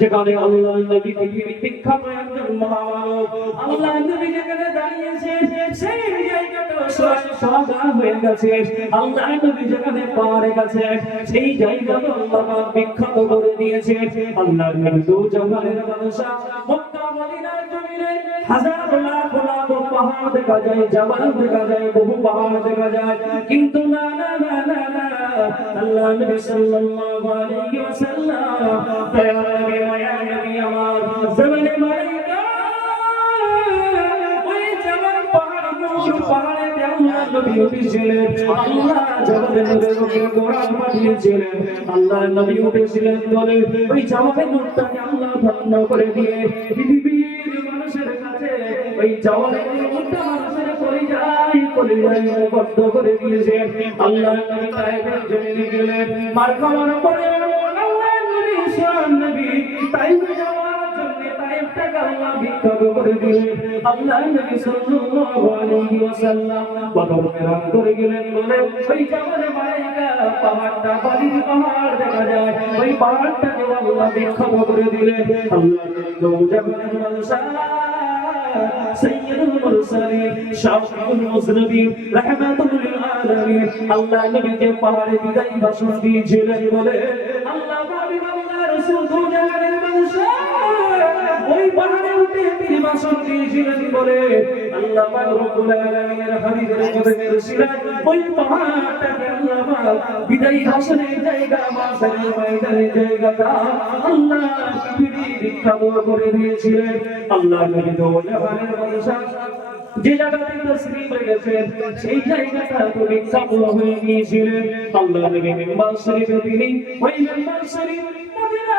যেখানে আল্লাহ নবী পৃথিবীর বিখ্যাত একজন মহামানব আল্লাহ নবী যেখানে দাঁড়িয়েছে সেই জায়গাটা সোজা হয়ে গেছে আল্লাহ নবী যেখানে পারে গেছে সেই জায়গাটা আল্লাহ বিখ্যাত করে দিয়েছে আল্লাহ নবী দু জাহানের বাদশা মক্কা মদিনার জমিনে হাজার লাখ লাখ পাহাড় দেখা যায় জাবাল দেখা যায় বহু পাহাড় দেখা যায় কিন্তু না না না না না আল্লাহ নবী সাল্লাল্লাহু আলাইহি ওয়াসাল্লাম দয়ার নবী মায়া নবী আমার জমিনে মালাইকা ওই জাবাল পাহাড়ে আল্লাহ নবী উঠেছিলেন আল্লাহ জাবালের নবীকে কোরআন পাঠিয়েছিলেন আল্লাহ নবী উঠেছিলেন বলে ওই জাবালের নূরটাকে আল্লাহ ধন্য করে দিয়ে পৃথিবীর মানুষের কাছে ওই জাবালের নূরটা মানুষের কলিজায় বদ্ধ করে দিয়েছে আল্লাহ নবী তাইফের জমিনে গেলেন মার খাওয়ার পরে আল্লাহ নবী ইসলাম নবী তাইফে যাওয়ার জন্য তাইফটাকে আল্লাহ বিখ্যাত করে দিলেন আল্লাহ নবী সাল্লাল্লাহু আলাইহি ওয়াসাল্লাম বদর মেরান করে গেলেন বলে ওই জাবালে মালাইকা পাহাড়টা বালির পাহাড় দেখা যায় ওই পাহাড়টাকে আল্লাহ বিখ্যাত করে দিলেন আল্লাহ নবী দু জাহানের বাদশা سيد المرسلين شافع المذنبين رحمة للعالمين الله نبي के पहाड़े विदाई भाषण दिएছিলেন বলে আল্লাহ হাবিব আল্লাহ রাসূল দু জাহানের বাদশা ওই পাহাড়ে উঠে তিনি ভাষণ দিয়েছিলেন বলে আল্লাহ পাক রব্বুল আলামিনের হাবিবের কদমের শিলায় ওই পাহাড়টাকে আল্লাহ পাক বিদাই ভাষণের জায়গা মাসের ময়দানের জায়গাটা আল্লাহ পৃথিবীর বিখ্যাত করে দিয়েছিলেন আল্লাহ নবী দু জাহানের বাদশা যে জায়গাতে তসলিম রেখেছেন সেই জায়গাটা তো বিখ্যাত হয়ে গিয়েছিলেন আল্লাহ নবী মিম্বার শরীফে তিনি ওই মিম্বার শরীফ মদিনা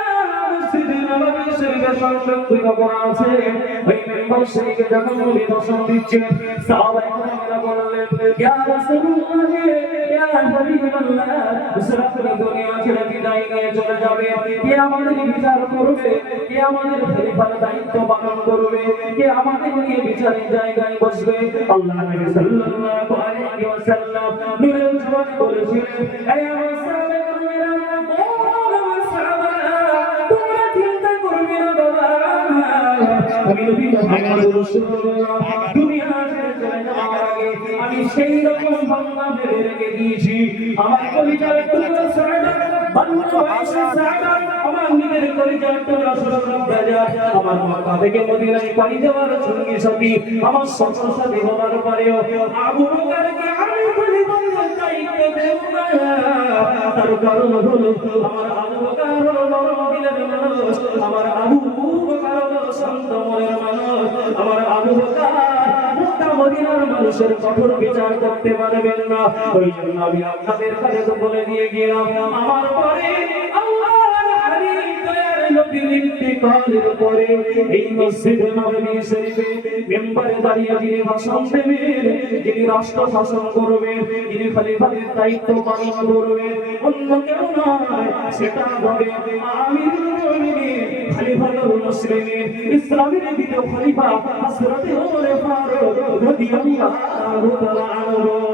মসজিদে নববী শরীফের সংরক্ষিত করা আছে ওই মিম্বার শরীফে যখন নবী ভাষণ দিচ্ছেন সাহাবায়ে কেরামরা বললেন ইয়া রাসূলুল্লাহ ইয়া হাবিবাল্লাহ মুসরাফির দুনিয়া ছেড়ে বিদায় নিয়ে চলে যাবে কে আমাদের বিচার করবে কে আমাদের খলিফার দায়িত্ব পালন করবে কে আমাদের নিয়ে বিচারের জায়গায় বসবে আল্লাহ নবী সাল্লাল্লাহু আলাইহি ওয়াসাল্লাম নূরের জবানে বলেছিলেন হে আমার সাহাবায়ে তোমরা চিন্তা করবে না বাবা আমি নবী মুহাম্মদ রাসূলুল্লাহ দুনিয়া ছেড়ে চলে যাওয়ার আগে আমি সেই রকম ভাবনা ভেবে রেখে দিয়েছি আমার কলিজার টুকরা সাহাবা বান্দা আয়েশা সাহাবা আমার নিজের কলিজার টুকরা রাজা আমার মক্কা থেকে মদিনায় পাড়ি দেওয়ার সঙ্গী সাথী আমার সকল সাথী হওয়ার পরেও আবু বকরকে আমি খলিফার দায়িত্ব দেব না তার কারণ হলো আমার আবু বকর হলো নরম দিলের মানুষ আমার আবু বকর হলো শান্ত মনের মানুষ আমার আবু বকর মক্কা মদিনার মানুষের কঠোর বিচার করতে পারবেন না ওই জন্য আমি আপনাদের কাছে তো বলে দিয়ে গেলাম আমার পরে নবীর ইন্তিকালের পরে এই মসজিদে নববী শরীফে মিম্বরে দাঁড়িয়ে যিনি ভাষণ দেবেন যিনি রাষ্ট্র শাসন করবেন যিনি খলিফাদের দায়িত্ব পালন করবেন অন্য কেউ নয় সেটা হবে আমিরুল মুমিনিন খলিফাতুল মুসলিমিন ইসলামের দ্বিতীয় খলিফা হযরত ওমর ফারুক রাদিয়াল্লাহু তাআলা আনহু